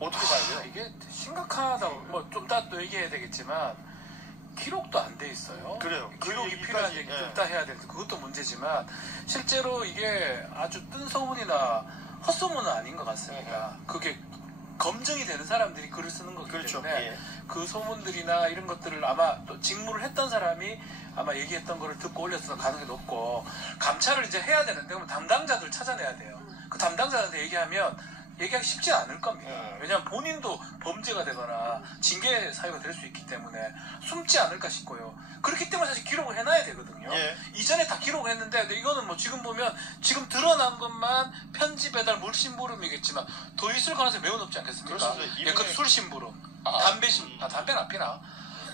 어떻게 봐야 돼요? 이게 심각하다고 뭐 좀 이따 또 얘기해야 되겠지만 기록도 안 돼 있어요. 그래요. 기록이 필요한 얘기 좀 이따 해야 되는데 그것도 문제지만 실제로 이게 아주 뜬 소문이나 헛소문은 아닌 것 같습니다. 그게 검증이 되는 사람들이 글을 쓰는 거기 그렇죠. 때문에 예. 그 소문들이나 이런 것들을 아마 또 직무를 했던 사람이 아마 얘기했던 거를 듣고 올렸을 가능성이 높고 감찰을 이제 해야 되는데 그러면 담당자들 찾아내야 돼요. 그 담당자한테 얘기하기 쉽지 않을 겁니다. 왜냐하면 본인도 범죄가 되거나 징계 사유가 될 수 있기 때문에 숨지 않을까 싶고요. 그렇기 때문에 사실 기록을 해놔야 되거든요. 예. 이전에 다 기록을 했는데 근데 이거는 뭐 지금 보면 지금 드러난 것만 편지 배달 물심부름이겠지만 더 있을 가능성이 매우 높지 않겠습니까? 그렇습니다. 예, 그 술심부름, 담배는 안 피나?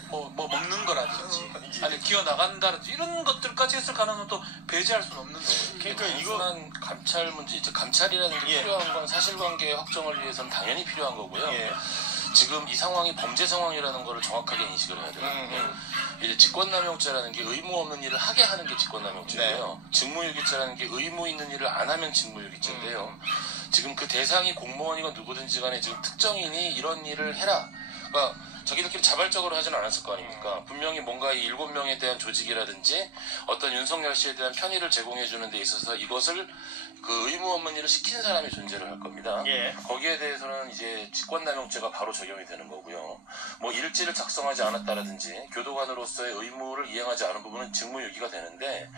뭐 먹는 거라든지 아니 기어 나간다든지 이런 것들까지 했을 가능성은 또 배제할 수는 없는 거예요. 그러니까 이거는 감찰 문제, 이제 감찰이라는 게 필요한 건 사실관계 확정을 위해서는 당연히 필요한 거고요. 예. 지금 이 상황이 범죄 상황이라는 거를 정확하게 인식을 해야 되거든요. 이제 직권남용죄라는 게 의무 없는 일을 하게 하는 게 직권남용죄고요. 직무유기죄라는 게 의무 있는 일을 안 하면 직무유기죄인데요. 지금 그 대상이 공무원이건 누구든지 간에 지금 특정인이 이런 일을 해라. 그러니까 자기들끼리 자발적으로 하진 않았을 거 아닙니까? 분명히 뭔가 이 7명에 대한 조직이라든지 어떤 윤석열 씨에 대한 편의를 제공해 주는 데 있어서 이것을 그 의무 없는 일을 시킨 사람이 존재를 할 겁니다. 예. 거기에 대해서는 이제 직권남용죄가 바로 적용이 되는 거고요. 뭐 일지를 작성하지 않았다라든지 교도관으로서의 의무를 이행하지 않은 부분은 직무유기가 되는데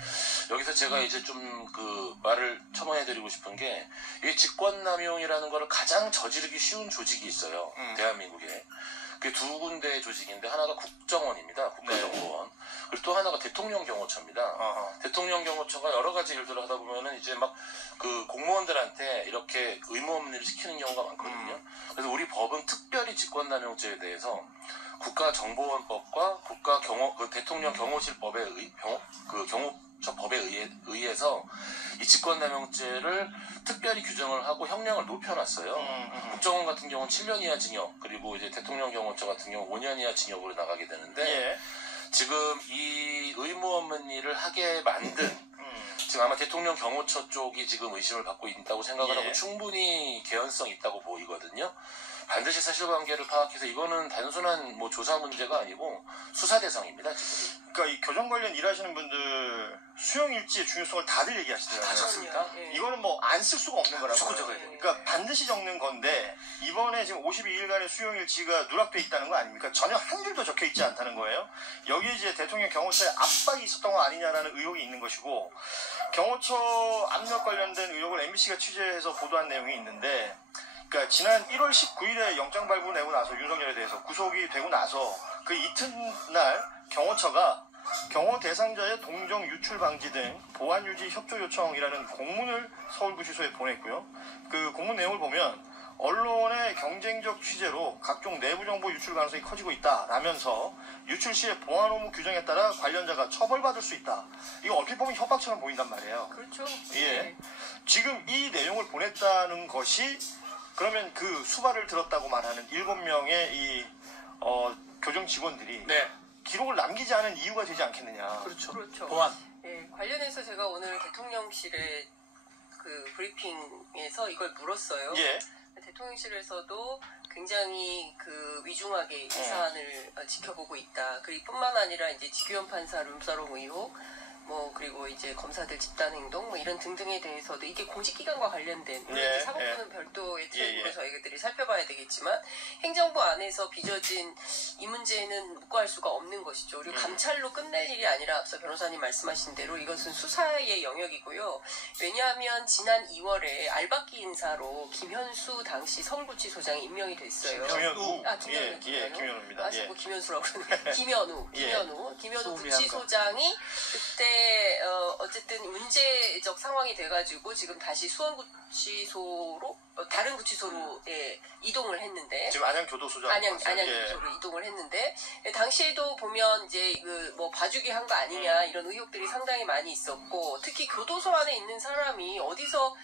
여기서 제가 이제 좀 그 말을 첨언해드리고 싶은 게 이 직권남용이라는 거를 가장 저지르기 쉬운 조직이 있어요. 대한민국에. 그게 두 군데의 조직인데 하나가 국정원입니다. 국가정보원. 그리고 또 하나가 대통령경호처입니다. 대통령경호처가 여러 가지 일들을 하다 보면은 이제 막 그 공무원들한테 이렇게 의무 없는 일을 시키는 경우가 많거든요. 그래서 우리 법은 특별히 직권남용죄에 대해서 국가정보원법과 대통령경호실법에 경호처법에 의해서 이 직권남용죄를 특별히 규정을 하고 형량을 높여놨어요. 국정원 같은 경우는 7년 이하 징역, 그리고 이제 대통령경호처 같은 경우 5년 이하 징역으로 나가게 되는데 예. 지금 이 의무 없는 일을 하게 만든 지금 아마 대통령 경호처 쪽이 지금 의심을 받고 있다고 생각을 하고 충분히 개연성 있다고 보이거든요. 반드시 사실관계를 파악해서 이거는 단순한 뭐 조사 문제가 아니고 수사 대상입니다, 지금. 그러니까 이 교정 관련 일하시는 분들 수용일지의 중요성을 다들 얘기하시더라고요. 다 적습니다. 이거는 뭐 안 쓸 수가 없는 거라고. 무조건 적어야 됩니다. 그러니까 반드시 적는 건데 이번에 지금 52일간의 수용일지가 누락돼 있다는 거 아닙니까? 전혀 한 줄도 적혀 있지 않다는 거예요. 여기에 이제 대통령 경호처에 압박이 있었던 거 아니냐라는 의혹이 있는 것이고 경호처 압력 관련된 의혹을 MBC가 취재해서 보도한 내용이 있는데 그러니까 지난 1월 19일에 영장 발부 내고 나서 윤석열에 대해서 구속이 되고 나서 그 이튿날 경호처가 경호 대상자의 동정 유출 방지 등 보안 유지 협조 요청이라는 공문을 서울구치소에 보냈고요. 그 공문 내용을 보면 언론의 경쟁적 취재로 각종 내부 정보 유출 가능성이 커지고 있다라면서 유출 시의 보안 의무 규정에 따라 관련자가 처벌받을 수 있다. 이거 얼핏 보면 협박처럼 보인단 말이에요. 그렇죠. 예. 지금 이 내용을 보냈다는 것이 그러면 그 수발을 들었다고 말하는 7명의 이 교정 직원들이 기록을 남기지 않은 이유가 되지 않겠느냐. 그렇죠. 그렇죠. 보안. 예, 관련해서 제가 오늘 대통령실의 그 브리핑에서 이걸 물었어요. 예. 대통령실에서도 굉장히 그 위중하게 이 사안을 지켜보고 있다. 그리고 뿐만 아니라 이제 지규현 판사 룸사롱 의혹, 뭐 그리고 이제 검사들 집단 행동 뭐 이런 등등에 대해서도 이게 공직기관과 관련된 물론 사법부는 별도의 책임으로 저희들이 살펴봐야 되겠지만 행정부 안에서 빚어진 이 문제는 묵과할 수가 없는 것이죠. 그리고 감찰로 끝낼 일이 아니라 앞서 변호사님 말씀하신 대로 이것은 수사의 영역이고요. 왜냐하면 지난 2월에 알박기 인사로 김현수 당시 서울구치소장이 임명이 됐어요. 김현우입니다. 뭐 김현수라고 그러네. 김현우 구치소장이 그때 어쨌든 문제적 상황이 돼가지고 지금 다시 수원구치소로 다른 구치소로 이동을 했는데 지금 안양교도소장 안양교도소로 이동을 했는데 당시에도 보면 이제 그 뭐 봐주기 한 거 아니냐 이런 의혹들이 상당히 많이 있었고 특히 교도소 안에 있는 사람이 어디서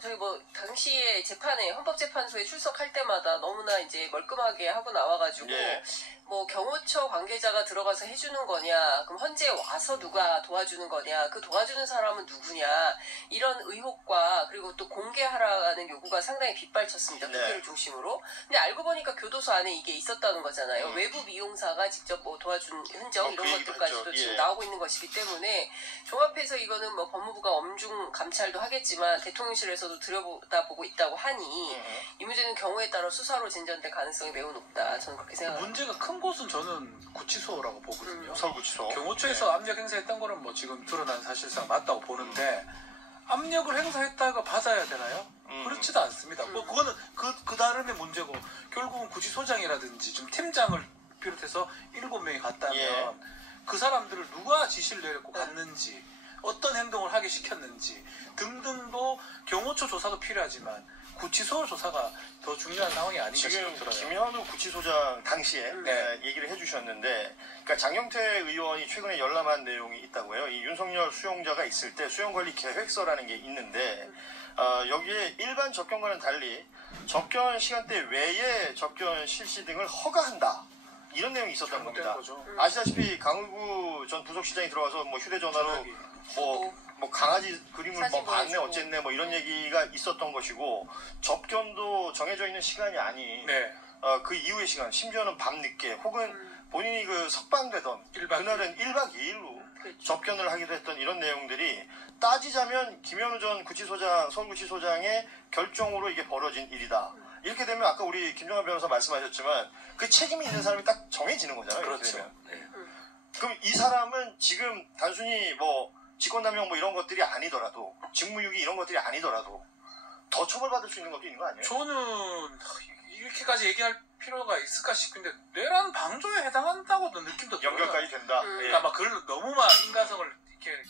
저희 뭐 당시에 재판에 헌법재판소에 출석할 때마다 너무나 이제 멀끔하게 하고 나와가지고 예. 뭐 경호처 관계자가 들어가서 해주는 거냐, 그럼 현재 와서 누가 도와주는 거냐, 그 도와주는 사람은 누구냐, 이런 의혹과 그리고 또 공개하라는 요구가 상당히 빗발쳤습니다. 네. 국회를 중심으로. 근데 알고 보니까 교도소 안에 이게 있었다는 거잖아요. 외부 미용사가 직접 뭐 도와준 흔적 이런 그 얘기도 것들까지도 했죠. 지금 예. 나오고 있는 것이기 때문에 종합해서 이거는 뭐 법무부가 엄중 감찰도 하겠지만 대통령실에서도 들여다보고 있다고 하니 이 문제는 경우에 따라 수사로 진전될 가능성이 매우 높다. 저는 그렇게 생각합니다. 문제가 큰 곳은 저는 구치소라고 보거든요. 서울구치소. 경호처에서 압력 행사했던 거는 뭐 지금 드러난 사실상 맞다고 보는데 압력을 행사했다가 받아야 되나요? 그렇지도 않습니다. 뭐 그거는 그 다름의 문제고 결국은 구치소장이라든지 좀 팀장을 비롯해서 7명이 갔다면 예. 그 사람들을 누가 지시를 내렸고 갔는지 어떤 행동을 하게 시켰는지 등등도 경호처 조사도 필요하지만 구치소 조사가 더 중요한 상황이 아닌가 지금 싶어요. 김현우 구치소장 당시에 네. 얘기를 해주셨는데, 그러니까 장영태 의원이 최근에 열람한 내용이 있다고요. 이 윤석열 수용자가 있을 때 수용관리 계획서라는 게 있는데, 여기에 일반 접견과는 달리 접견 시간대 외에 접견 실시 등을 허가한다. 이런 내용이 있었던 겁니다. 거죠. 아시다시피 강의구 전 부속시장이 들어가서 뭐 휴대전화로 전화기. 뭐 강아지 그림을 뭐 사진 봤네 보여주고. 어쨌네 뭐 이런 얘기가 있었던 것이고, 접견도 정해져 있는 시간이 아닌 네. 그 이후의 시간, 심지어는 밤늦게 혹은 본인이 그 석방되던 1박 그날은 1박 2일로 그렇죠. 접견을 하기도 했던 이런 내용들이 따지자면 김현우 전 구치소장, 서울구치소장의 결정으로 이게 벌어진 일이다. 이렇게 되면 아까 우리 김정환 변호사 말씀하셨지만 그 책임이 있는 사람이 딱 정해지는 거잖아요. 이렇게 그렇죠. 되면. 네. 그럼 이 사람은 지금 단순히 뭐 직권남용 뭐 이런 것들이 아니더라도, 직무유기 이런 것들이 아니더라도 더 처벌받을 수 있는 것도 있는 거 아니에요? 저는 이렇게까지 얘기할 필요가 있을까 싶은데 내란 방조에 해당한다고도 느낌도 들어요. 연결까지 된다. 그러니까 막 그걸 너무 막 인간성을 이렇게